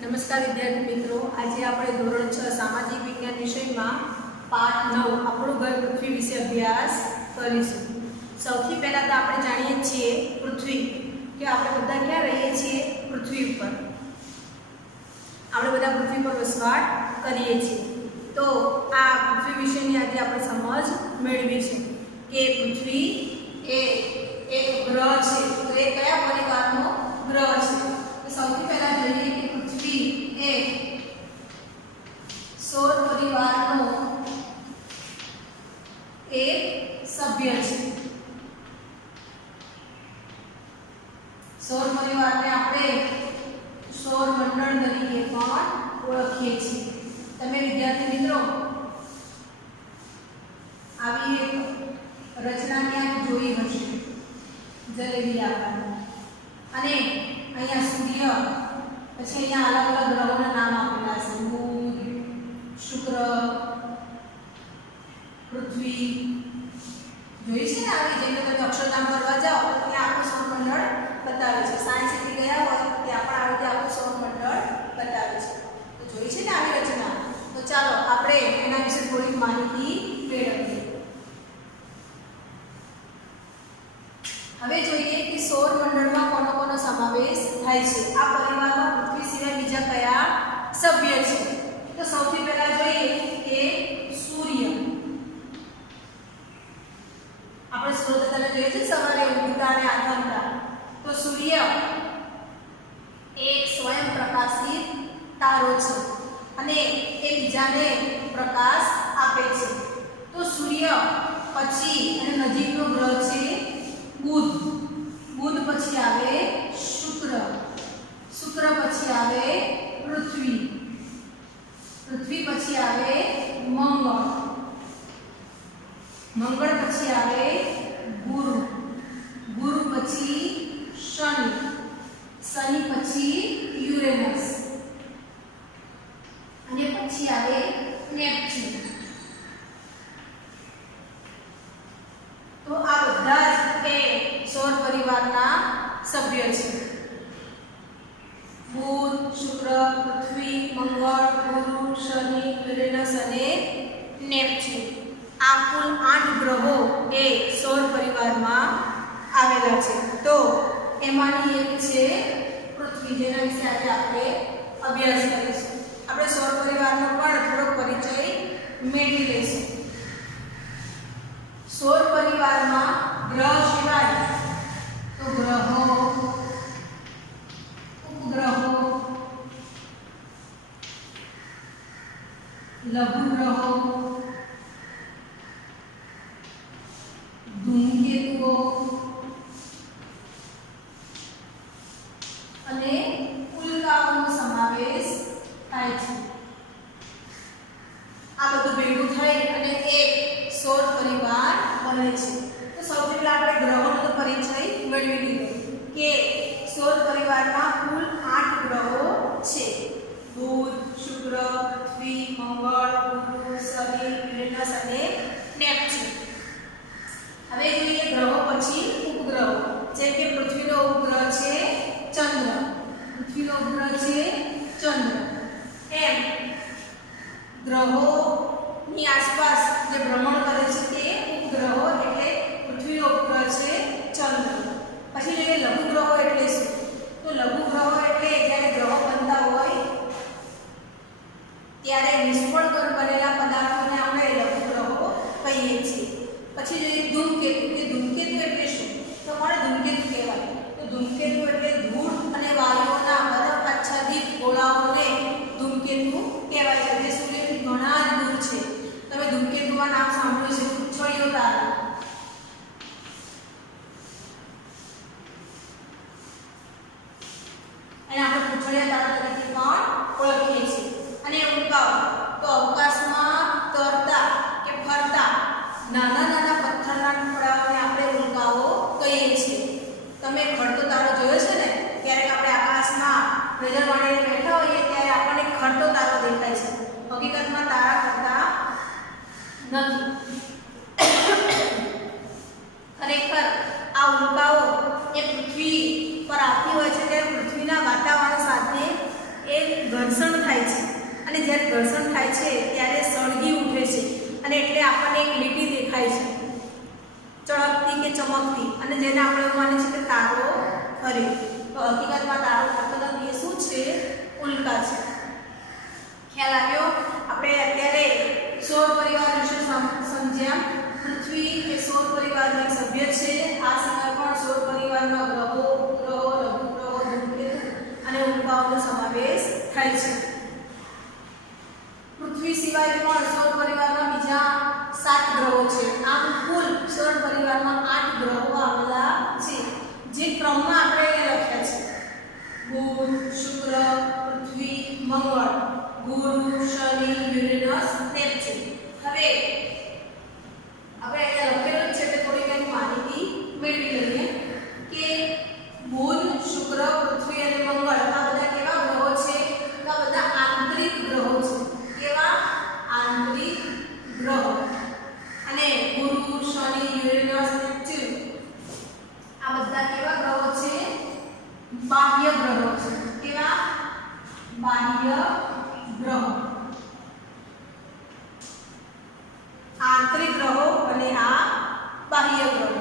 નમસ્કાર વિદ્યાર્થી મિત્રો, આજે આપણે ધોરણ 6 સામાજિક વિજ્ઞાન વિષયમાં પાઠ 9 આપણું ઘર પૃથ્વી વિશે અભ્યાસ કરીશું। સૌથી પહેલા તો આપણે જાણીએ છીએ પૃથ્વી કે આપણે બધા ક્યાં રહીએ છીએ? પૃથ્વી ઉપર। આપણે બધા પૃથ્વી પર વસવાટ કરીએ છીએ। તો આ પૃથ્વી વિશેની આજે આપણે સમજ મેળવીશું કે પૃથ્વી એ એક ગ્રહ છે। તો એ કયા પરિવારનો ગ્રહ છે? તો સૌથી પહેલા જોઈએ કે પૃથ્વી એ સૌર પરિવારનો એક સભ્ય છે। સૌર પરિવારને આપણે સૌર મંડળ તરીકે પણ ઓળખીએ છીએ। તમે વિદ્યાર્થી મિત્રો આવી એક રચના ક્યાંક જોઈ હશે, જલેબી આકારની, અને અહીંયા સૂર્ય, પછી અહીંયા અલગ અલગ ગ્રહોના નામ આપેલા છે, બુધ, શુક્ર, પૃથ્વી। જોઈ છે ને આવી? જેને તમે અક્ષરધામ કરવા જાઓ તો ત્યાં આખું સૌરમંડળ બતાવે છે। સાયન્સ સિટી ગયા હોય ત્યાં પણ આવી રીતે આખું સૌરમંડળ બતાવે છે। તો જોઈ છે ને આવી રચના? તો ચાલો આપણે એના વિશે થોડીક માહિતી મેળવીએ। હવે જોઈએ કે સૌર મંડળમાં કોનો કોનો સમાવેશ થાય છે। આ પરિવારમાં પૃથ્વી સિવાય બીજા કયા સભ્ય છે? તો સૌથી પહેલા જોઈએ કે સૂર્ય। આપણે સૂર્યને જોઈએ છે સવારે ઉગતા અને આથમતા। તો સૂર્ય એક સ્વયં પ્રકાશિત તારો છે અને એ બીજાને પ્રકાશ આપે છે। તો સૂર્ય પછી અને નજીકનો ગ્રહ છે બુધ। બુધ પછી આવે શુક્ર, શુક્ર પછી આવે પૃથ્વી, પૃથ્વી પછી આવે મંગળ, મંગળ પછી આવે ગુરુ, ગુરુ પછી શનિ, શનિ પછી યુરેનસ, અને પછી આવે નેપચ્યુન। તો આ બધા જ એ સૌર પરિવારના સભ્ય છે। બુધ, શુક્ર, પૃથ્વી, મંગળ, ગુરુ, શનિ, યુરેનસ અને નેપચ્યુન। આ કુલ 8 ગ્રહો એ સૌર પરિવારમાં આવેલા છે। તો એમાંની એક છે પૃથ્વી, જેના વિશે આજે આપણે અભ્યાસ કરીશું। આપણે સૌર પરિવારનો પણ થોડો પરિચય મેળવી લઈશું। સૌર પરિવારમાં ગ્રહ સિવાય તો ગ્રહો, ઉપગ્રહો, લઘુ ગ્રહો, ધૂમકેતુઓ અને ઉલ્કાઓનો સમાવેશ થાય છે। આ બધું ભેગું થઈ અને એક સૌર પરિવાર બને છે। તો સૌથી પહેલા આપણે ગ્રહોનો તો પરિચય મેળવી લીધો કે સૌર પરિવારમાં કુલ 8 ગ્રહો છે। બુધ, શુક્ર, પૃથ્વી, મંગળ, ગુરુ, શનિ, યુરેનસ અને નેપચ્યુન। હવે જોઈએ ગ્રહો પછી ઉપગ્રહો। જેમ કે પૃથ્વીનો ઉપગ્રહ છે ચંદ્ર, પૃથ્વીનો ઉપગ્રહ છે ચંદ્ર। એમ ગ્રહોની આસપાસ જે ભ્રમણ કરે છે તે ઉપગ્રહો, એટલે પૃથ્વીનો ઉપગ્રહ છે ચંદ્ર। પછી જોઈએ લઘુ ગ્રહો એટલે શું? તો લઘુ ગ્રહો એટલે જ્યારે ગ્રહો બનતા હોય ત્યારે નિષ્ફળ બનેલા પદાર્થોને આપણે લઘુ ગ્રહો કહીએ છીએ। પછી જોઈએ ધૂમકેતુ, કે ધૂમકેતુ એટલે શું? તો કોને ધૂમકેતુ કહેવાય? તો ધૂમકેતુ એટલે ધૂળ અને વાયુઓના બરફ આચ્છાદિત ગોળાઓને ધૂમકેતુ કહેવાય છે, જે સૂર્યથી ઘણા જ દૂર છે। તમે ધૂમકેતુમાં નામ સાંભળ્યું છે, પૂંછડીયો તારો। અને આપણે પૂંછડીયા તારા તરીકે પણ ઓળખીએ છીએ। અને ઉલ્કાઓ તો અવકાશમાં તરતા કે ફરતા નાના નાના પથ્થરના ટુકડાઓને આપણે ઉલ્કાઓ કહીએ છીએ। તમે ખડતો તારો જોયો છે ને? ક્યારેક આપણે આકાશમાં નજર માંડીને બેઠા હોઈએ ત્યારે આપણને ખડતો તારો દેખાય છે, હકીકતમાં તારા ખરતા નથી। ખરેખર આ ઉલ્કાઓ એ પૃથ્વી પર આવતી હોય છે ત્યારે પૃથ્વીના વાતાવરણ સાથે એ છે ત્યારે સળગી ઉઠે છે અને એટલે આપણને એક લીટી દેખાય છે ચળકતી કે ચમકતી, અને જેને આપણે એવું માનીએ છીએ કે તારો ખરે, તો હકીકતમાં તારો ખરતો નથી, એ શું છે? ઉલ્કા છે. ખ્યાલ આવ્યો? આપણે અત્યારે સૌર પરિવાર વિશે સમજ્યા. પૃથ્વી એ સૌર પરિવારનો એક સભ્ય છે. આ સિવાય પણ સૌર પરિવારમાં ગ્રહો, ઉપગ્રહો, લઘુગ્રહો, ધૂમકેતુ અને ઉલ્કાઓનો સમાવેશ થાય છે. પૃથ્વી સિવાય પણ સૌર પરિવારમાં બીજા 7 ગ્રહો છે. આમ કુલ સૌર પરિવારમાં 8 ગ્રહો આવેલા છે, જે ક્રમમાં આપણે લખ્યા છે: બુધ, શુક્ર, પૃથ્વી, મંગળ, ગુરુ, શનિ, યુરેનસ, નેપચ્યુન. હવે આપણે અહીંયા લખેલું છે એટલે થોડીક એની માહિતી મેળવી લઈએ કે બુધ, શુક્ર, પૃથ્વી અને મંગળ આ બધા કેવા ગ્રહો છે? તો આ બધા આંતરિક ગ્રહો છે. કેવા? આંતરિક ગ્રહો. અને ગુરુ, શનિ, યુરેનસ, નેપચ્યુન આ બધા કેવા ગ્રહો છે? બાહ્ય ગ્રહો છે. કેવા? બાહ્ય ગ્રહો. આંતરિક ગ્રહો અને આ બાહ્ય ગ્રહો.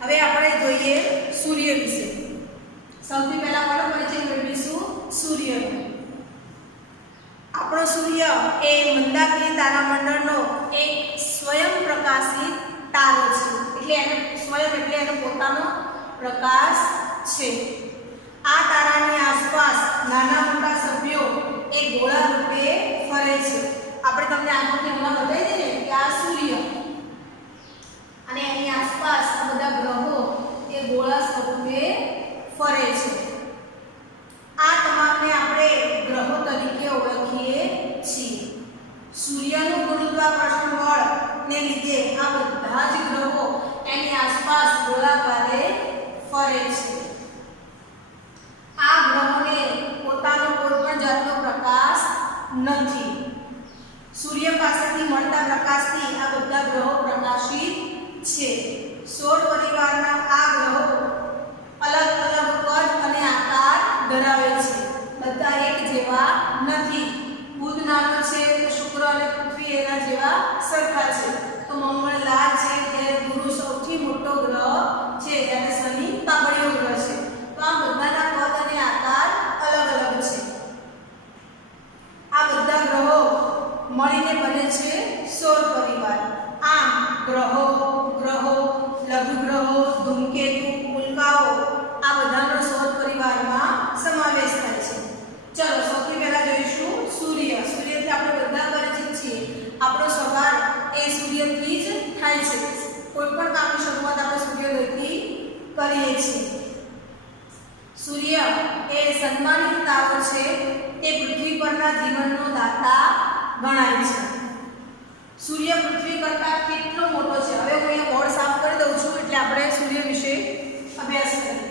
હવે આપણે જોઈએ સૂર્ય વિશે. સૌથી પહેલા કોનો પરિચય મેળવીશું? સૂર્યનો. આપણો સૂર્ય એ મંદાકિની તારામંડળનો એક સ્વયં પ્રકાશિત તારો છે. એટલે એનો સ્વયં એટલે એનો પોતાનો પ્રકાશ છે. આ તારાની આસપાસ નાના મોટા સભ્યો એક ગોળા રૂપે ફરે છે. આપણે તમને આકૃતિ હમણાં બતાવી દઈએ કે આ સૂર્ય અને એની આસપાસ આ બધા ગ્રહો એ ગોળા સ્વરૂપે ફરે છે. આ તમામને આપણે ગ્રહો તરીકે ઓળખીએ છીએ. સૂર્યનું ગુરુત્વાકર્ષણ બળને લીધે આ બધા જ ગ્રહો એની આસપાસ ગોળાકારે ફરે છે. આ ગ્રહોને પોતાનો કોઈ પણ જાતનો પ્રકાશ નથી. સૂર્ય પાસેથી મળતા પ્રકાશથી આ બધા ગ્રહો પ્રકાશિત છે. સૌર પરિવારના આ ગ્રહો અલગ અલગ કદ અને આકાર ધરાવે છે. બધા એક જેવા નથી. બુધ નાનો છે તો શુક્ર અને પૃથ્વી એના જેવા સરખા છે. તો મંગળ લાલ છે જ્યારે ગુરુ સૌથી મોટો ગ્રહ છે, જ્યારે શનિ પાબળિયો ગ્રહ છે. તો આ બધાના કદ અને આકાર અલગ અલગ છે. આ બધા ગ્રહો મળીને બને છે સૌર પરિવાર. આમ ગ્રહો, ઉપગ્રહો, લઘુગ્રહો, ધૂમકેતુ, ઉલ્કાઓ આ બધાનો સૌર પરિવારમાં સમાવેશ થાય છે. ચલો સૌથી પહેલા જોઈશું સૂર્ય. સૂર્યથી આપણે બધા પરિચિત છીએ. આપણો સવાર એ સૂર્યથી જ થાય છે. કોઈ પણ કામની શરૂઆત આપણે સૂર્યોદયથી કરીએ છીએ. સૂર્ય એ સન્માનિત તારો છે. તે પૃથ્વી પરના જીવનનો દાતા ગણાય છે. સૂર્ય પૃથ્વી કરતાં કેટલો મોટો છે? હવે હું અહીંયા બોર્ડ સાફ કરી દઉં છું એટલે આપણે સૂર્ય વિશે અભ્યાસ કરીએ.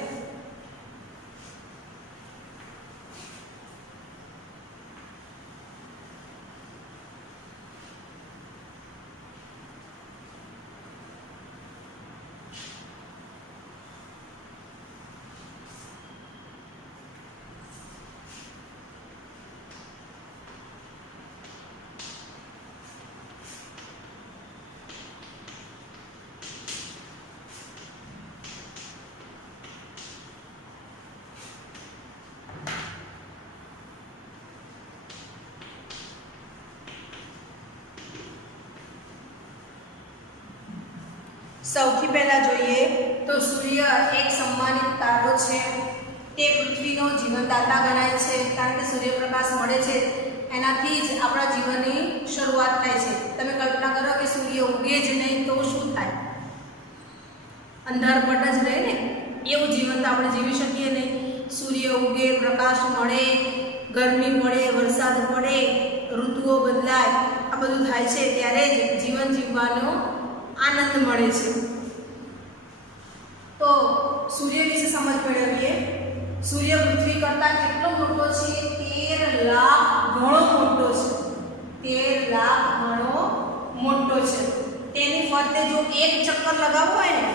સૌથી પહેલા જોઈએ તો સૂર્ય એક સન્માનિત તારો છે. તે પૃથ્વીનો જીવનદાતા ગણાય છે, કારણ કે સૂર્યપ્રકાશ મળે છે એનાથી જ આપણા જીવનની શરૂઆત થાય છે. તમે કલ્પના કરો કે સૂર્ય ઉગે જ નહીં તો શું થાય? અંધારપટ જ રહે ને. એવું જીવન તો આપણે જીવી શકીએ નહીં. સૂર્ય ઉગે, પ્રકાશ મળે, ગરમી પડે, વરસાદ પડે, ઋતુઓ બદલાય, આ બધું થાય છે ત્યારે જ જીવન જીવવાનો આનંદ મળે છે. તો સૂર્ય વિશે સમજ મેળવીએ. સૂર્ય પૃથ્વી કરતાં કેટલો મોટો છે? 13 લાખ ગણો મોટો છે. 13 લાખ ગણો મોટો છે. તેની ફરતે જો એક ચક્કર લગાવવો હોય ને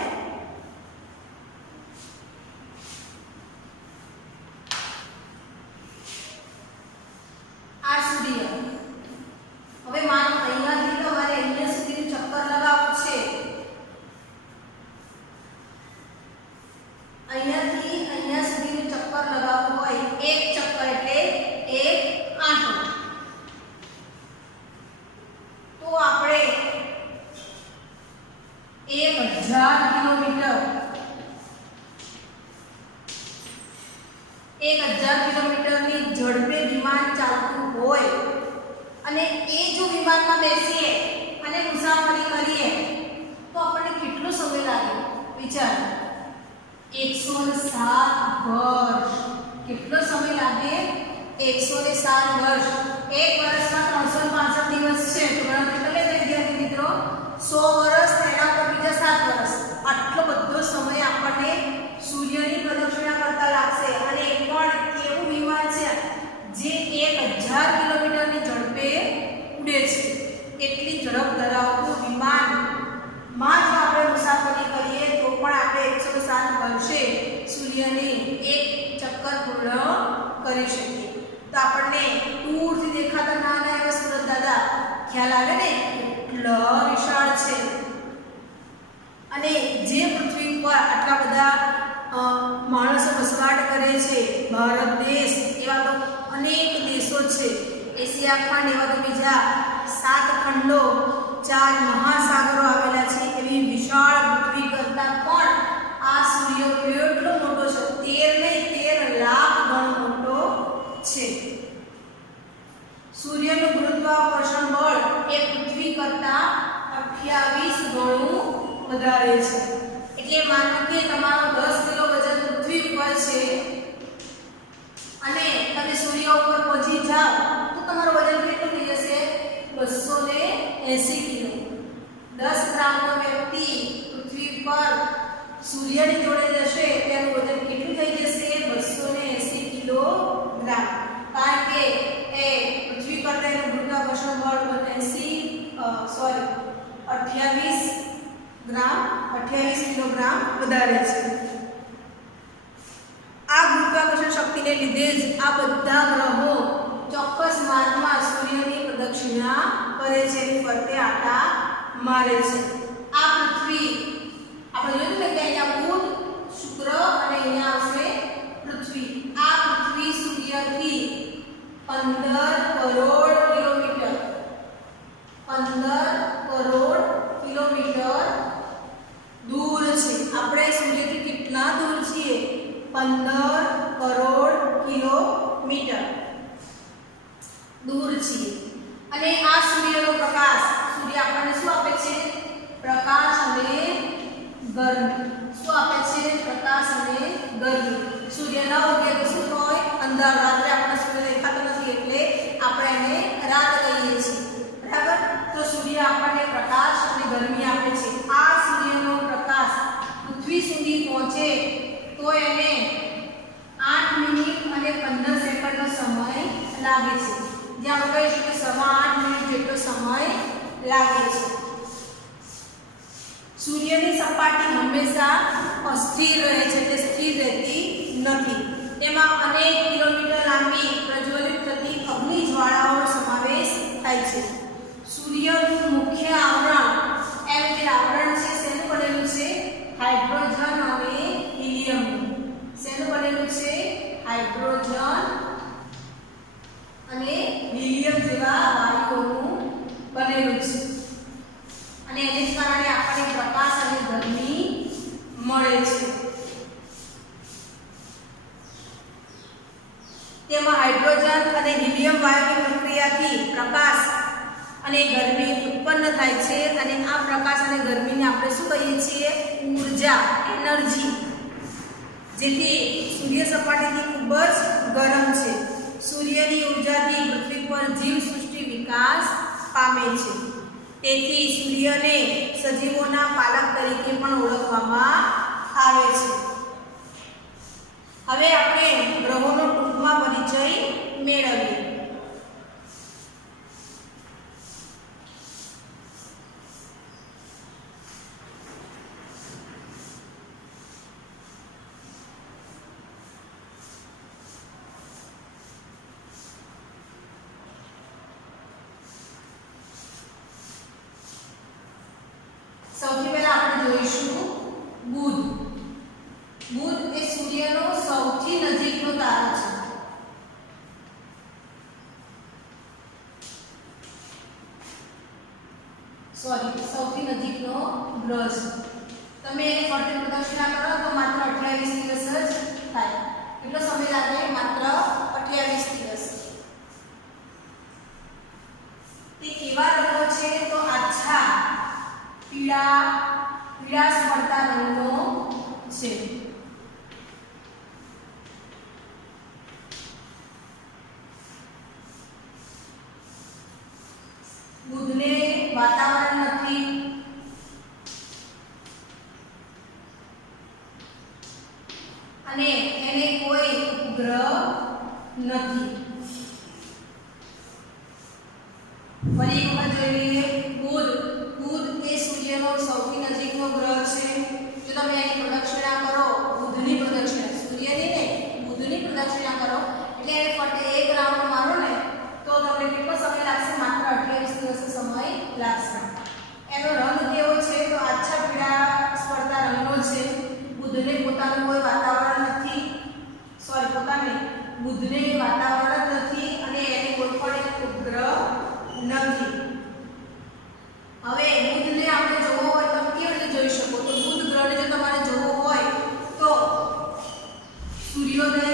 આ સૂર્ય 1000 કિલોમીટરની ઝડપે વિમાન ચાલતું હોય અને એ જો વિમાનમાં બેસીએ અને મુસાફરી કરીએ તો આપણને કેટલો સમય લાગે? વિચાર, 107 વર્ષ. કેટલો સમય લાગે? 107 વર્ષ. એક વર્ષમાં 365 દિવસ છે તો ગણતરી કરી લેજો વિદ્યાર્થી મિત્રો. 100 વર્ષ, તેના પર બીજા 7 વર્ષ. આટલો બધો સમય આપણને સૂર્યની પ્રદક્ષિણા કરતા લાગશે. અને એ પણ એવું વિમાન છે જે 1000 કિલોમીટરની ઝડપે ઉડે છે. એટલી ઝડપ ધરાવતું વિમાનમાં જો આપણે મુસાફરી કરીએ તો પણ આપણે 107 વર્ષે સૂર્યની એક ચક્કર પૂર્ણ કરી શકીએ. તો આપણને દૂરથી દેખાતા નાના એવા સૂરજ દાદા ખ્યાલ આવે ને, એટલો વિશાળ છે. અને જે પૃથ્વી પર આટલા બધા માણસો વસવાટ કરે છે, ભારત દેશ એવા તો અનેક દેશો છે, એશિયા ખંડ એવા તો બીજા 7 ખંડો, 4 મહાસાગરો આવેલા છે. એવી વિશાળ પૃથ્વી કરતાં પણ આ સૂર્ય કેટલો મોટો છે? 13 લાખ ગણો મોટો છે. સૂર્યનું ગુરુત્વાકર્ષણ બળ એ પૃથ્વી કરતાં 28 ગણું વધારે છે. એટલે માનો કે તમારો 10 કિલો વજન પૃથ્વી ઉપર છે અને તમે સૂર્ય ઉપર પહોંચી જાઓ તો તમારું વજન કેટલું થઈ જશે? 280 કિલો. 10 ગ્રામનો વ્યક્તિ પૃથ્વી પર સૂર્યની જોડે જશે તેનું વજન કેટલું થઈ જશે? 280 કિલોગ્રામ. કારણ કે એ પૃથ્વી પર તેનું ગુરુત્વાકર્ષણ બળ 28 કિલોગ્રામ વધારે છે. આ ગુરુત્વાકર્ષણ શક્તિને લીધે જ આ બધા ગ્રહો ચોક્કસ માર્ગમાં સૂર્યની પ્રદક્ષિણા કરે છે, એની ફરતે આંટા મારે છે. આ પૃથ્વી આપણે જોયું ને કે અહીંયા બુધ, શુક્ર અને અહીંયા આવશે પૃથ્વી. આ પૃથ્વી સૂર્યથી 15 કરોડ કિલોમીટર 15 કરોડ કિલોમીટર દૂર છે. આપણે સૂર્યથી કેટલા દૂર છીએ? 15 કરોડ કિલોમીટર દૂર છીએ. અને આ સૂર્યનો પ્રકાશ, સૂર્ય આપણને શું આપે છે? પ્રકાશ અને ગરમી. શું આપે છે? પ્રકાશ અને ગરમી. સૂર્ય ન ઉગે તો શું હોય? અંધારું. રાત્રે આપણને સૂર્ય દેખાતો નથી એટલે આપણે એને રાત કહીએ છીએ, બરાબર? તો સૂર્ય આપણને પ્રકાશ અને ગરમી આપે છે. આ સૂર્યનો પ્રકાશ પૃથ્વી સુધી પહોંચે તો એને 8 મિનિટ અને 15 સેકન્ડનો સમય લાગે છે. જ્યાં આપણે કહીશું કે 8.25 મિનિટ જેટલો સમય લાગે છે. સૂર્યની સપાટી હંમેશા અસ્થિર રહે છે, તે સ્થિર રહેતી નથી. તેમાં અનેક કિલોમીટર લાંબી પ્રજ્વલિત થતી અગ્નિ જ્વાળાઓનો સમાવેશ થાય છે. સૂર્યનું મુખ્ય આવરણ, એમ જે આવરણ છે શેનું બનેલું છે? હાઇડ્રોજન અને હિલિયમ. શેનું બનેલું છે? હાઇડ્રોજન અને હિલિયમ જેવા વાયુઓનું બનેલું છે. અને એને જ કારણે આપણને પ્રકાશ અને ગરમી મળે છે. તેમાં હાઇડ્રોજન અને હિલિયમ વાયુની પ્રક્રિયાથી પ્રકાશ અને ગરમી ઉત્પન્ન થાય છે. અને આ પ્રકાશ અને ગરમીને આપણે શું કહીએ છીએ? ઊર્જા, એનર્જી. જેથી સૂર્ય સપાટીથી ખૂબ જ ગરમ છે. સૂર્યની ઊર્જાથી પૃથ્વી પર જીવસૃષ્ટિ વિકાસ પામે છે. તેથી સૂર્યને સજીવોના પાલક તરીકે પણ ઓળખવામાં આવે છે. હવે આપણે ગ્રહોનો ટૂંકમાં પરિચય મેળવીએ. સૌથી પહેલા આપણે જોઈશું બુધ. બુધ એ સૂર્યનો સૌથી નજીકનો તારો છે. સૌથી નજીકનો ગ્રહ છે. તમે એની ફરતે પ્રદક્ષિણા કરો તો માત્ર 28 દિવસ જ થાય. કેટલો સમય લાગે? માત્ર 28 દિવસ. તે કેવા રંગો છે? તો આછા પીળાશ પડતા રંગનો છે. બુધને વાતાવરણ નથી, અને એને કોઈ ઉપગ્રહ નથી. ફરી એક વખત જોઈ લઈએ. બુધ એ સૂર્યનો સૌથી નજીકનો ગ્રહ છે. જો તમે એની પ્રદક્ષિણા કરો, બુધની પ્રદક્ષિણા, સૂર્યની નહીં, બુધની પ્રદક્ષિણા કરો એટલે એને ફરતે એક રાઉન્ડ મારો ને તો તમને કેટલો સમય લાગશે? માત્ર 28 દિવસનો સમય લાગશે. એનો રંગ કેવો છે? તો આછા પીળાશ પડતા રંગનો છે. બુધને પોતાનું કોઈ વાતાવરણ નથી, બુધને વાતાવરણ નથી અને એને કોઈ પણ એક ઉપગ્રહ નથી. હવે બુધને આપણે જોવો હોય તો કેવી રીતે જોઈ શકો? તો બુધ ગ્રહને જો તમારે જોવો હોય તો સૂર્યોદય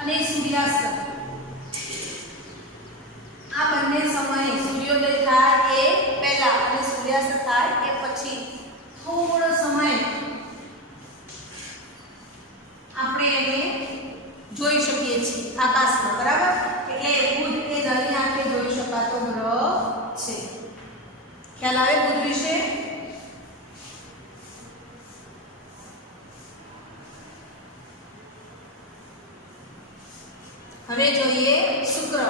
અને સૂર્યાસ્ત આ બંને સમયે સૂર્યોદય થાય એ પહેલા અને સૂર્યાસ્ત થાય એ પછી થોડો સમય આપણે એને જોઈ શકીએ છીએ આકાશમાં. બરાબર? એટલે બુધ એ દરેક આંખે જોઈ શકાતો ગ્રહ છે. ખ્યાલ આવે બુધ વિશે? હવે જોઈએ શુક્ર.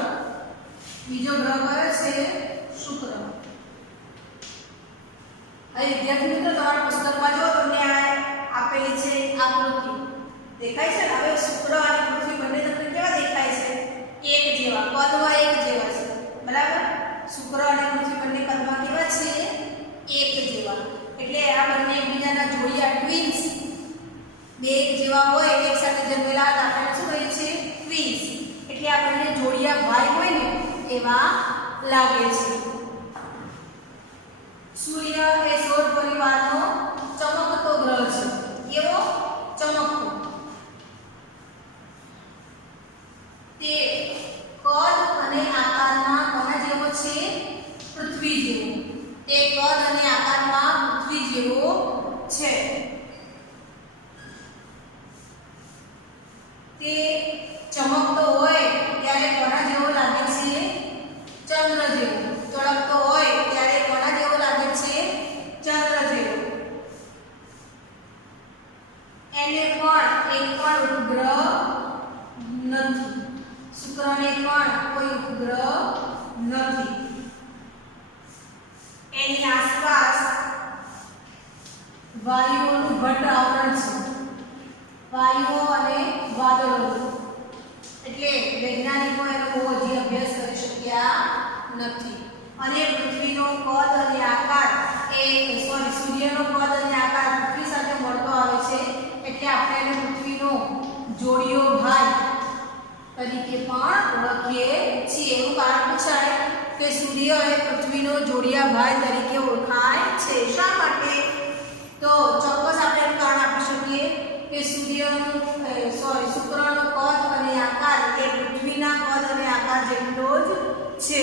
બીજો ગ્રહ કયો છે? શુક્ર. હવે વિદ્યાર્થી મિત્રો, તમારા પુસ્તકમાં જો તમને આપેલી છે આકૃતિ દેખાય છે ને? હવે શુક્ર અને પૃથ્વી બંને તમને કેવા દેખાય છે? એક જેવા, કદમાં એક જેવા છે. બરાબર? શુક્ર અને પૃથ્વી બંને કદમાં કેવા છે? એક જેવા. એટલે આ બંને એકબીજાના જોડિયા ટ્વિન્સ, બે એક જેવા હોય એક સાથે જન્મેલા હતા આપણે શું કહીએ છીએ? ટ્વિન્સ. એટલે આ બંને જોડિયા ભાઈ હોય ને એવા લાગે છે. સૂર્ય એ સૌર પરિવારનો ચમકતો ગ્રહ છે. કેવો? ચમકતો. તે કદ અને આકારમાં કોના જેવો છે? પૃથ્વી જેવો. તે કદ અને આકારમાં પૃથ્વી જેવો છે. તે ચમકતો હોય ત્યારે કોના જેવો લાગે છે? ચંદ્ર જેવો. ચળકતો હોય ત્યારે કોના જેવો લાગે છે? ચંદ્ર જેવો. એને પણ એક પણ ઉપગ્રહ નથી. શુક્રને પણ કોઈ ઉપગ્રહ નથી. એની આસપાસ વાયુઓનું ઘટ્ટ આવરણ છે. વાયુઓ અને વાદળો. એટલે વૈજ્ઞાનિકો એનો બહુ હજી અભ્યાસ કરી શક્યા નથી. અને પૃથ્વીનો કદ અને આકાર સૂર્યનો કદ અને આકાર પૃથ્વી સાથે મળતો આવે છે. એટલે આપણે એને પૃથ્વીનો જોડિયો ભાઈ તરીકે પણ ઓળખીએ છીએ. એવું કારણ પૂછાય કે સૂર્ય એ પૃથ્વીનો જોડિયા ભાઈ તરીકે ઓળખાય છે. શા માટે? તો ચોક્કસ આપણે એનું કારણ આપી શકીએ કે શુક્રનો કદ અને આકાર એ પૃથ્વીના કદ અને આકાર જેટલો જ છે.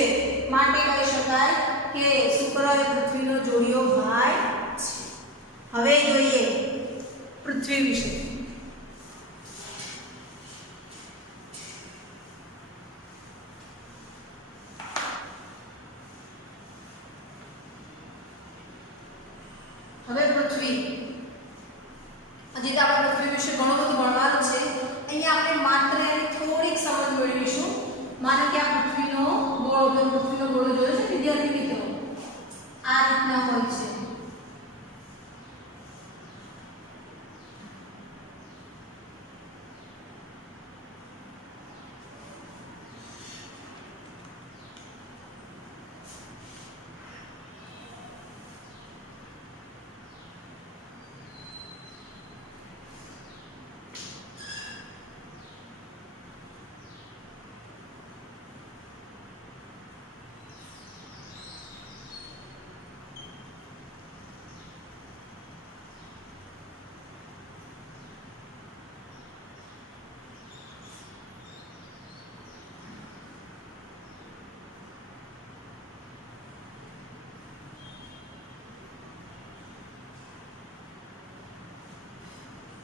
માટે કહી શકાય કે શુક્ર એ પૃથ્વીનો જોડિયો ભાઈ છે. હવે જોઈએ પૃથ્વી વિશે. હવે પૃથ્વી, હજી તો આપણે પૃથ્વી વિશે ઘણું બધું ભણવાનું છે. અહીંયા આપણે માત્ર એની થોડીક સમજ મેળવીશું. માનો કે આ પૃથ્વીનો ગોળો જોયો છે વિદ્યાર્થી મિત્રો? આ રીતના હોય છે.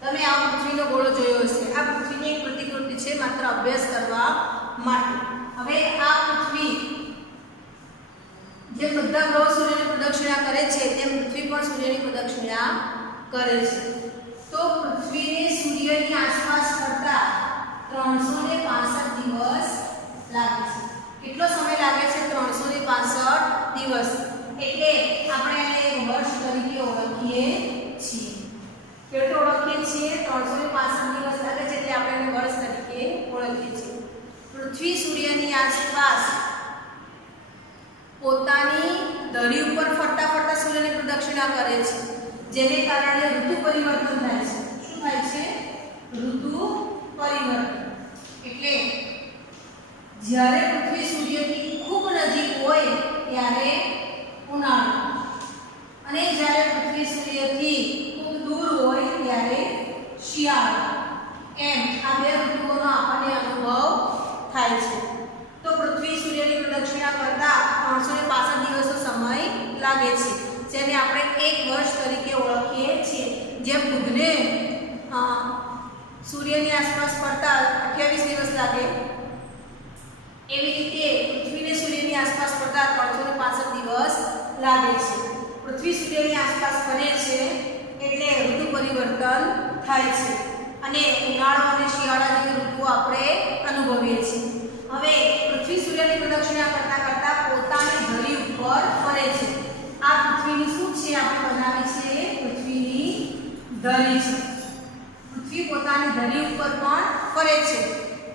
તમે આ પૃથ્વીનો ગોળો જોયો હશે. આ પૃથ્વીની એક પ્રતિકૃતિ છે માત્ર અભ્યાસ કરવા માટે. હવે આ પૃથ્વી જે બધા ગ્રહો સૂર્યની પ્રદક્ષિણા કરે છે તેમ પૃથ્વી પણ સૂર્યની પ્રદક્ષિણા કરે છે. તો પૃથ્વીને સૂર્યની આસપાસ ફરતા 365 દિવસ લાગે છે. કેટલો સમય લાગે છે? 365 દિવસ. એટલે આપણે એને એક વર્ષ તરીકે ઓળખીએ છીએ. કેટલો ઓળખીએ છીએ? 365 દિવસ લાગે છે એટલે આપણે એને વર્ષ તરીકે ઓળખીએ છીએ. પૃથ્વી સૂર્યની આસપાસ પોતાની ધરી ઉપર ફરતા ફરતા સૂર્યની પ્રદક્ષિણા કરે છે, જેને કારણે ઋતુ પરિવર્તન થાય છે. શું થાય છે? ઋતુ પરિવર્તન. એટલે જ્યારે પૃથ્વી સૂર્યથી ખૂબ નજીક હોય ત્યારે ઉનાળો, અને જ્યારે પૃથ્વી સૂર્યથી ખૂબ દૂર હોય ત્યારે શિયાળો. એમ આ બે ઋતુઓનો આપણને અનુભવ થાય છે. તો પૃથ્વી સૂર્યની પ્રદક્ષિણા કરતા 365 દિવસનો સમય લાગે છે, જેને આપણે એક વર્ષ તરીકે ઓળખીએ છીએ. જેમ બુધને સૂર્યની આસપાસ ફરતા 28 દિવસ લાગે, એવી રીતે પૃથ્વીને સૂર્યની આસપાસ ફરતા 365 દિવસ લાગે છે. પૃથ્વી સૂર્યની આસપાસ ફરે છે એટલે ઋતુ પરિવર્તન થાય છે, અને ઉનાળો અને શિયાળા જેવી ઋતુઓ આપણે અનુભવીએ છીએ. હવે પૃથ્વી સૂર્યની પ્રદક્ષિણા કરતા કરતા પોતાની ધરી ઉપર ફરે છે. આ પૃથ્વીની શું છે? આપણે બનાવી છે પૃથ્વીની ધરી છે. પૃથ્વી પોતાની ધરી ઉપર પણ ફરે છે.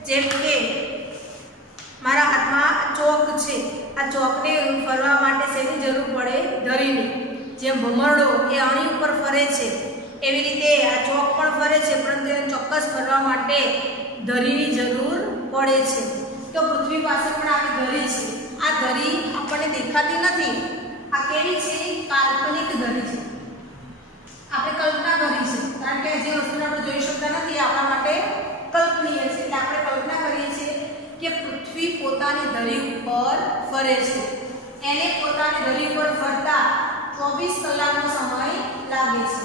જેમ કે મારા હાથમાં ચોક છે. આ ચોકને ફરવા માટે શેની જરૂર પડે? ધરીની. જેમ ભમરડો એ અણી ઉપર ફરે છે એવી રીતે આ ચોક પણ ફરે છે, પરંતુ એને ચોક્કસ ફરવા માટે ધરીની જરૂર પડે છે. તો પૃથ્વી પાસે પણ આવી ધરી છે. આ ધરી આપણને દેખાતી નથી. આ કેવી છે? કાલ્પનિક ધરી છે. આપણે કલ્પના કરી છે, કારણ કે જે વસ્તુને આપણે જોઈ શકતા નથી આપણા માટે કલ્પનીય છે. એટલે આપણે કલ્પના કરીએ છીએ કે પૃથ્વી પોતાની ધરી ઉપર ફરે છે. એને પોતાની ધરી ઉપર ફરતા 24 કલાકનો સમય લાગે છે.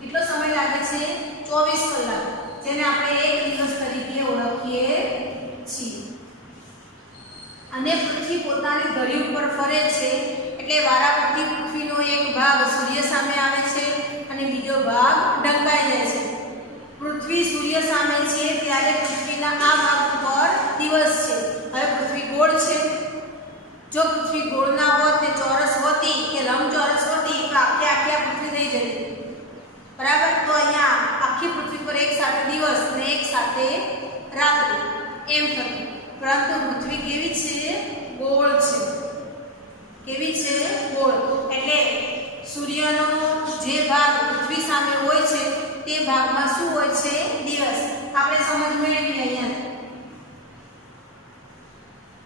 કેટલો સમય લાગે છે? 24 કલાક, જેને આપણે એક દિવસ તરીકે ઓળખીએ છીએ. અને પૃથ્વી પોતાની ધરી ઉપર ફરે છે એટલે વારાફરતી પૃથ્વીનો એક ભાગ સૂર્ય સામે આવે છે અને બીજો ભાગ ઢંકાઈ જાય છે. પૃથ્વી સૂર્ય સામે છે ત્યારે પૃથ્વીના આ ભાગ ઉપર દિવસ છે. હવે પૃથ્વી ગોળ છે. જો પૃથ્વી ગોળ ના હોત ને ચોરસ હોતી કે લંબચોરસ હોતી તો આખી આખી પૃથ્વી થઈ જતી. બરાબર? તો અહીંયા આખી પૃથ્વી પર એક સાથે દિવસ અને એક સાથે રાત્રિ એમ થતું. પરંતુ પૃથ્વી કેવી છે? ગોળ છે. કેવી છે? ગોળ. એટલે સૂર્યનો જે ભાગ પૃથ્વી સામે હોય છે તે ભાગમાં શું હોય છે? દિવસ. આપણે સમજ મેળવી. અહીંયા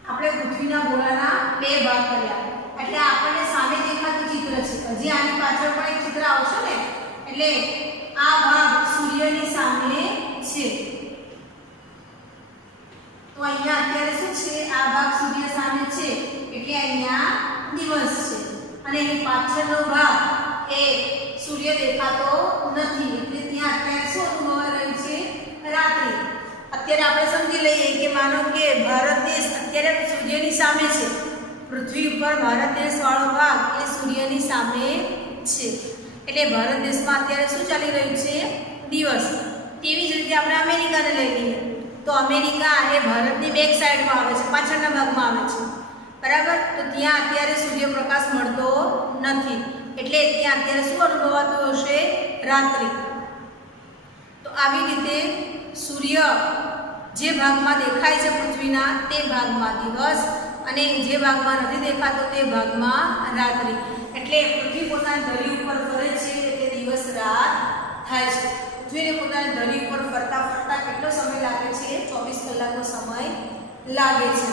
આપણે પૃથ્વીના ગોળાના બે ભાગ કર્યા એટલે આપણને સામે દેખાતું ચિત્ર છે. હજી આની પાછળ પણ એક ચિત્ર આવશે ને. એટલે આ ભાગ સૂર્યની સામે છે. તો અહીંયા અત્યારે શું છે? આ ભાગ સૂર્ય સામે છે એટલે અહીંયા દિવસ છે, અને એની પાછળનો ભાગ એ સૂર્ય દેખાતો નથી એટલે ત્યાં અત્યારે શું અનુભવાઈ રહ્યું છે? રાત્રિ. અત્યારે આપણે સમજી લઈએ કે માનો કે ભારત દેશ અત્યારે સૂર્યની સામે છે. પૃથ્વી ઉપર ભારત દેશ વાળો ભાગ એ સૂર્યની સામે છે. એટલે ભારત દેશમાં અત્યારે શું ચાલી રહ્યું છે? દિવસ. તેવી જ રીતે આપણે અમેરિકાને લઈ લઈએ તો અમેરિકા એ ભારતની બેક સાઈડમાં આવે છે, પાછળના ભાગમાં આવે છે. બરાબર? તો ત્યાં અત્યારે સૂર્યપ્રકાશ મળતો નથી એટલે ત્યાં અત્યારે શું અનુભવાતું હશે? રાત્રિ. તો આવી રીતે સૂર્ય જે ભાગમાં દેખાય છે પૃથ્વીના તે ભાગમાં દિવસ, અને જે ભાગમાં નથી દેખાતો તે ભાગમાં રાત્રિ. એટલે પૃથ્વી પોતાની ધરી ઉપર ફરે છે એટલે દિવસ રાત થાય છે. પૃથ્વીને પોતાની ધરી ઉપર ફરતા ફરતા કેટલો સમય લાગે છે? 24 કલાકનો સમય લાગે છે.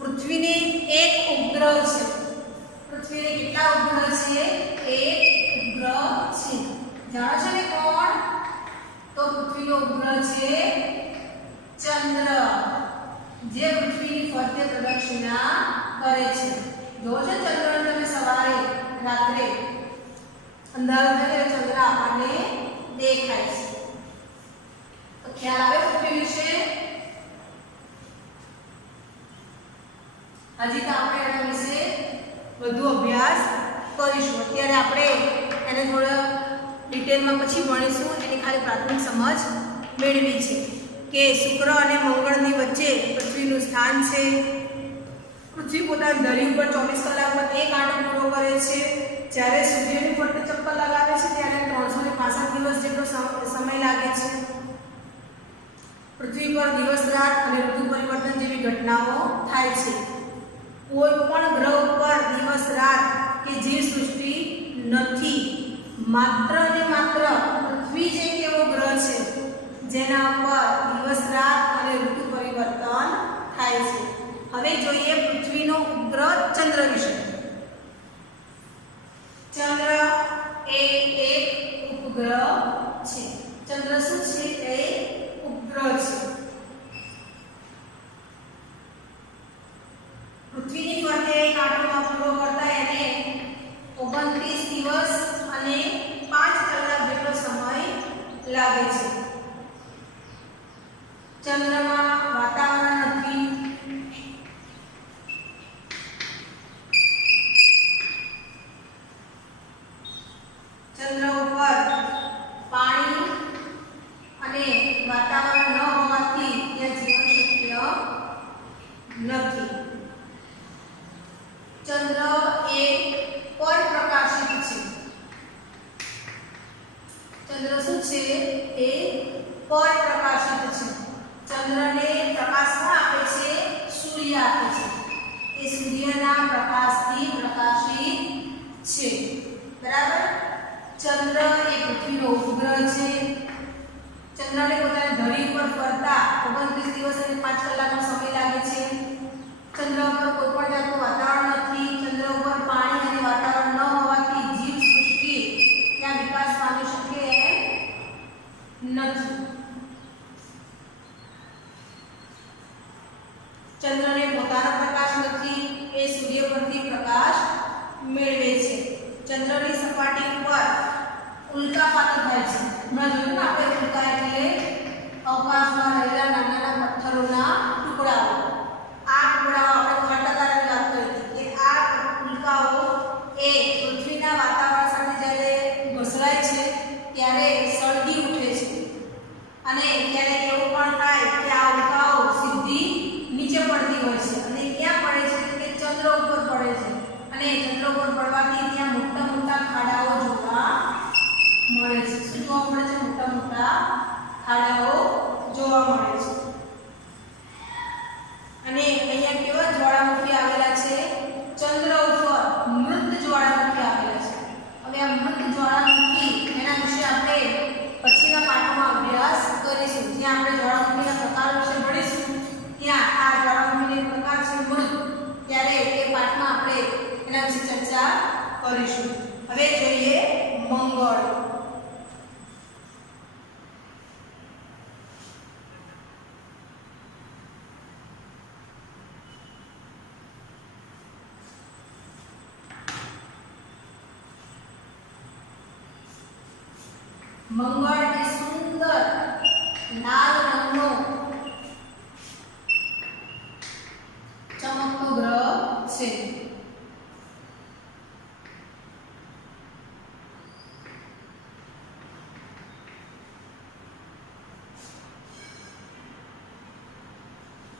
પૃથ્વીને એક ઉપગ્રહ છે. પૃથ્વીને કેટલા ઉપગ્રહ છે? એક ઉપગ્રહ છે. જાણો છો ને કોણ? તો પૃથ્વીનો ઉપગ્રહ છે ચંદ્ર, જે પૃથ્વીની ફરતે પ્રદક્ષિણા કરે છે. જો છો ચંદ્રને તમે સવારે રાત્રે અંધારું થાય ચંદ્ર આપણને દેખાય છે. ખ્યાલ આવે પૃથ્વી વિશે? હજી તો આપણે એના વિશે વધુ અભ્યાસ કરીશું. અત્યારે આપણે એને થોડા ડિટેલમાં પછી ભણીશું. એની ખાલી પ્રાથમિક સમજ મેળવી છે કે શુક્ર અને મંગળની વચ્ચે પૃથ્વીનું સ્થાન છે. પૃથ્વી પોતાની ધરી ઉપર 24 કલાકમાં 1 આંટો પૂરો કરે છે. જ્યારે સૂર્યની ફરતે ચક્કર લગાવે છે ત્યારે 365 દિવસ જેટલો સમય લાગે છે. પૃથ્વી પર દિવસ રાત અને ઋતુ પરિવર્તન જેવી ઘટનાઓ થાય છે. કોઈ પણ ગ્રહ ઉપર દિવસ રાત કે જીવ સૃષ્ટિ નથી. માત્ર ને માત્ર પૃથ્વી જ એક એવો ગ્રહ છે જેના ઉપર દિવસ રાત અને ઋતુ પરિવર્તન થાય છે. હવે જોઈએ પૃથ્વીનો ઉપગ્રહ ચંદ્ર વિશે. ચંદ્ર એ એક ઉપગ્રહ છે. ચંદ્ર શું છે? એ ઉપગ્રહ છે. પૃથ્વીની ફરતે એક આંટો પૂરો કરતા એને 29 દિવસ અને 5 કલાક જેટલો સમય લાગે છે. ચંદ્રમાં વાતાવરણ નથી. ચંદ્ર ઉપર પાણી અને વાતાવરણ ન હોવાથી ત્યાં જીવન શક્ય નથી. ચંદ્ર એ પરપ્રકાશિત છે. ચંદ્ર શું છે? એ પરપ્રકાશિત છે. ચંદ્રને પ્રકાશ કોણ આપે છે? સૂર્ય આપે છે. એ સૂર્યના પ્રકાશથી પ્રકાશિત છે. બરાબર? ચંદ્ર એ પૃથ્વીનો ઉપગ્રહ છે. ચંદ્રને પોતાની ધરી પર ફરતા 29 દિવસ અને 5 કલાકનો સમય લાગે છે. ચંદ્ર ઉપર કોઈ પણ જાતનું વાતાવરણ નથી. ચંદ્ર ઉપર પાણી અને વાતાવરણ ન હોવાથી જીવ સૃષ્ટિ ત્યાં વિકાસ પામી શકે નથી. ચંદ્રને પોતાનો પ્રકાશ નથી. એ સૂર્ય પરથી પ્રકાશ મેળવે છે. ચંદ્રની સપાટી ઉપર ઉલ્કાપાત થાય છે. હમણાં જોયું ને આપણે ઉલ્કા એટલે અવકાશમાં રહેલા નાના નાના પથ્થરોના ટુકડાઓ. આ ટુકડાઓ આપણે ફરતા તારાની વાત કરી હતી કે આ ઉલ્કાઓ એ પૃથ્વીના વાતાવરણ સાથે જ્યારે ઘસડાય છે ત્યારે સળગી ઉઠે છે. અને ક્યારેક એવું પણ થાય કે આ ઉલ્કાઓ સીધી નીચે પડતી હોય છે. અને ક્યાં પડે છે? કે ચંદ્ર ઉપર પડે છે. અને ચંદ્ર ઉપર પડવાથી ત્યાં મોટા મોટા ખાડાઓ જોવા મળે છે. શું જોવા મળે છે? મોટા મોટા ખાડાઓ જોવા મળે છે. અને અહીંયા કેવા જ્વાળામુખી આવેલા છે? ચંદ્ર ઉપર મૃત જ્વાળામુખી આવેલા છે. હવે આ મૃત જ્વાળામુખી એના વિશે આપણે પછીના પાઠમાં અભ્યાસ કરીશું. જ્યાં આપણે જ્વાળામુખીના પ્રકાર વિશે ભણીશું ત્યાં આ જ્વાળામુખીનો પ્રકાર છે મૃત. ત્યારે એ પાઠમાં આપણે એના વિશે ચર્ચા કરીશું. હવે જોઈએ મંગળ. મંગળ એ સુંદર લાલ રંગનો ચમકતો ગ્રહ છે.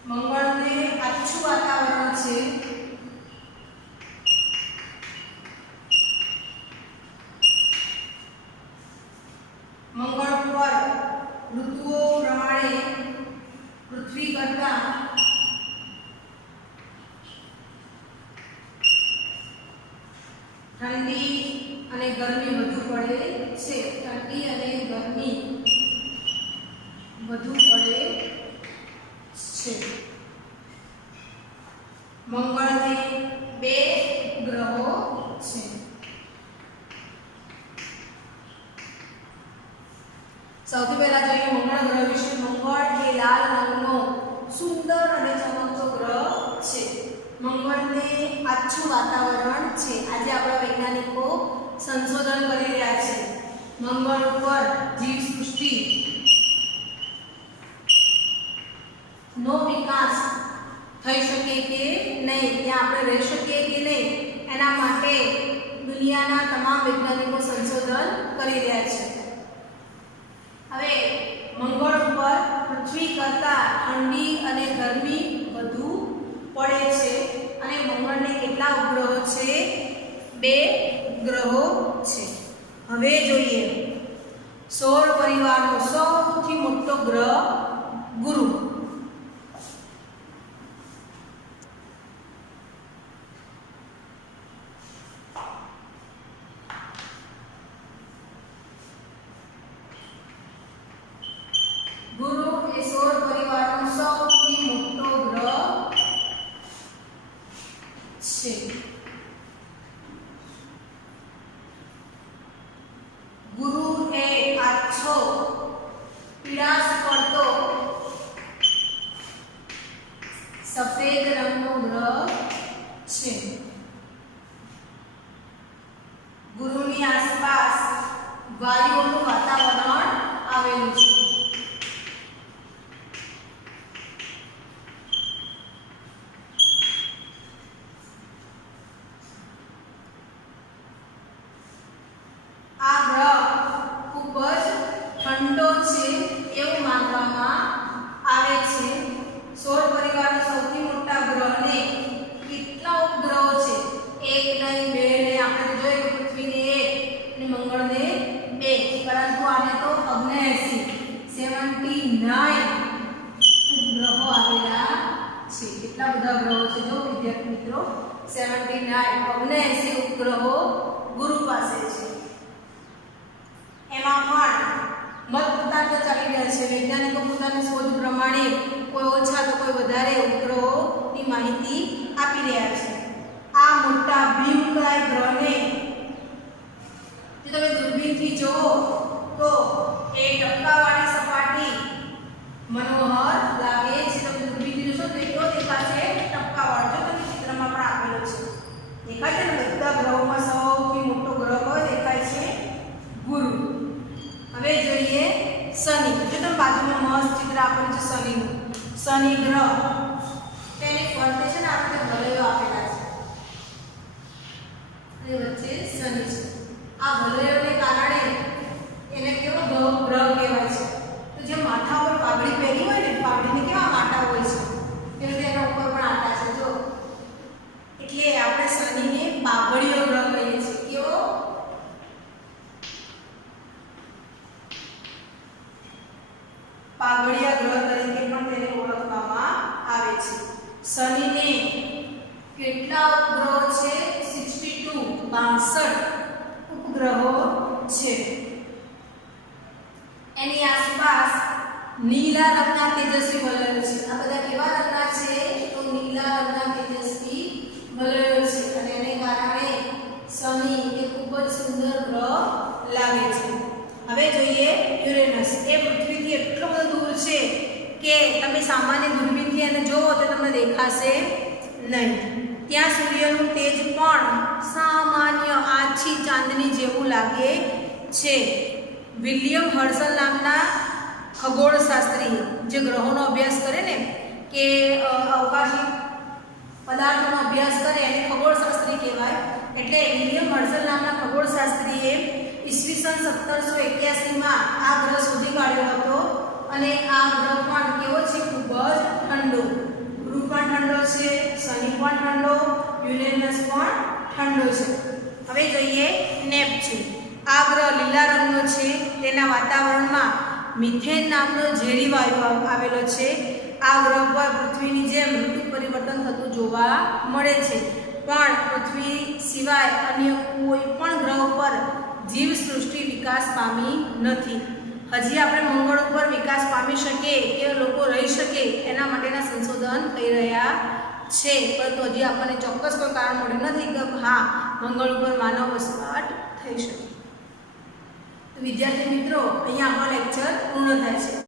મંગળને આછું વાતાવરણ છે. મંગળ પર ઋતુઓ પ્રમાણે પૃથ્વી કરતા ઠંડી અને ગરમી વધુ પડે છે. ઠંડી અને ગરમી વધુ પડે છે. મંગળને 2 ગ્રહો છે. સૌથી પહેલા જોઈએ મંગળ ગ્રહ વિશે. મંગળ એ લાલ રંગનો સુંદર અને ચમકતો ગ્રહ છે. મંગળને આછું વાતાવરણ છે. આજે આપણા વૈજ્ઞાનિકો સંશોધન કરી રહ્યા છે. મંગળ ઉપર જીવ સૃષ્ટિ નો વિકાસ થઈ શકે કે નહીં, ત્યાં આપણે રહી શકીએ કે નહીં, એના માટે દુનિયાના તમામ વૈજ્ઞાનિકો સંશોધન કરી રહ્યા છે. હવે મંગળ ઉપર પૃથ્વી કરતાં ઠંડી અને ગરમી વધુ પડે છે અને મંગળને કેટલા ઉપગ્રહો છે? 2 ઉપગ્રહો છે. હવે જોઈએ સૌર પરિવારનો સૌથી મોટો ગ્રહ ગુરુ. ગુરુ એ સૌર પરિવારનો સૌથી મોટો ગ્રહ છે. ગુરુ એ આછો પીળાશ પડતો સફેદ રંગનો ગ્રહ છે. ગુરુની આસપાસ વાયુઓનું વાતાવરણ આવેલું છે. આ ગ્રહ ખૂબ જ ઠંડો છે એવું માનવામાં આવે છે. સૌર પરિવારના સૌથી મોટા ગ્રહને કેટલા ઉપગ્રહો છે? 1 નહીં, 2 નહીં, આપણે જોઈએ કે પૃથ્વીને 1 અને મંગળને 2, પરંતુ આને તો 79 ઉપગ્રહો આવેલા છે. કેટલા બધા ગ્રહો છે જો વિદ્યાર્થી મિત્રો, 79 ઉપગ્રહો ગુરુ પાસે છે. એમાં પણ મતદાન ચાલી રહ્યા છે. વૈજ્ઞાનિકો પોતાની શોધ પ્રમાણે કોઈ ઓછા તો કોઈ વધારે ઉપગ્રહોની માહિતી આપી રહ્યા છે. આ મોટા ભીમકાય ગ્રહને જો તમે દૂરબીનથી જુઓ તો એ ટપકાવાળી સપાટી મનોહર લાગે છે. તમે દૂરબીનથી જોશો તો એવો દેખાશે ટપકાવાળો. જો તમે ચિત્રમાં પણ આપેલો છે, દેખાય છે ને? બધા ગ્રહોમાં સૌથી મોટો ગ્રહ કયો દેખાય છે? ગુરુ. હવે જોઈએ શનિ. જો તમે બાજુમાં મસ્ત ચિત્ર આપેલું છે શનિનું. શનિ ગ્રહ તેને ફરતે છે ને આપણે વલયો આપેલા છે અને વચ્ચે શનિ છે. આ વલયોને કારણે એને કેવો ગ્રહ કહેવાય છે? તો જે માથા પર પાઘડી પહેરી હોય ને, પાઘડીને કેવા માટા હોય છે તેવી રીતે એના ઉપર પણ આટા છે જો. એટલે આપણે શનિને પાઘડીયો ગ્રહ કહીએ છીએ. કેવો? પાઘડિયા ગ્રહ તરીકે પણ તેને ઓળખવામાં આવે છે. શનિને કેટલા ઉપગ્રહો છે? 62 ઉપગ્રહો છે. એની આસપાસ નીલા રંગના તેજસ્વી વલયો છે. આ બધા કેવા રંગના છે? તો નીલા રંગના તેજસ્વી વલયો છે અને એને કારણે શનિ એ ખૂબ જ સુંદર ગ્રહ લાગે છે. હવે જોઈએ યુરેનસ. એ પૃથ્વીથી એટલો બધો દૂર છે કે તમે સામાન્ય દૂરબીનથી એને જોવો તો તમને દેખાશે નહીં. ત્યાં સૂર્યનું તેજ પણ સામાન્ય આછી ચાંદની જેવું લાગે છે. વિલિયમ હર્સલ નામના ખગોળશાસ્ત્રી જે ગ્રહોનો અભ્યાસ કરે ને, કે અવકાશી પદાર્થોનો અભ્યાસ કરે એને ખગોળશાસ્ત્રી કહેવાય. એટલે વિલિયમ હર્સલ નામના ખગોળશાસ્ત્રીએ ઈસવીસન 1781માં આ ગ્રહ શોધી કાઢ્યો હતો અને આ ગ્રહ પણ કેવો છે? ખૂબ જ ઠંડો. ગુરુ પણ ઠંડો છે, શનિ પણ ઠંડો, યુરેનસ પણ ઠંડો છે. હવે જોઈએ નેપચ્યુન. આ ગ્રહ લીલા રંગનો છે. તેના વાતાવરણમાં મિથેન નામનો ઝેરી વાયુ આવેલો છે. આ ગ્રહ પર પૃથ્વીની જેમ ઋતુ પરિવર્તન થતું જોવા મળે છે, પણ પૃથ્વી સિવાય અન્ય કોઈ પણ ગ્રહ પર જીવસૃષ્ટિ વિકાસ પામી નથી. હજી આપણે મંગળ ઉપર વિકાસ પામી શકીએ કે લોકો રહી શકે એના માટેના સંશોધન થઈ રહ્યા છે, પરંતુ હજી આપણને ચોક્કસ કોઈ કારણ મળ્યું નથી કે હા મંગળ ઉપર માનવ વસવાટ થઈ શકે. વિદ્યાર્થી મિત્રો, અહીંયા આપણો લેક્ચર પૂર્ણ થાય છે.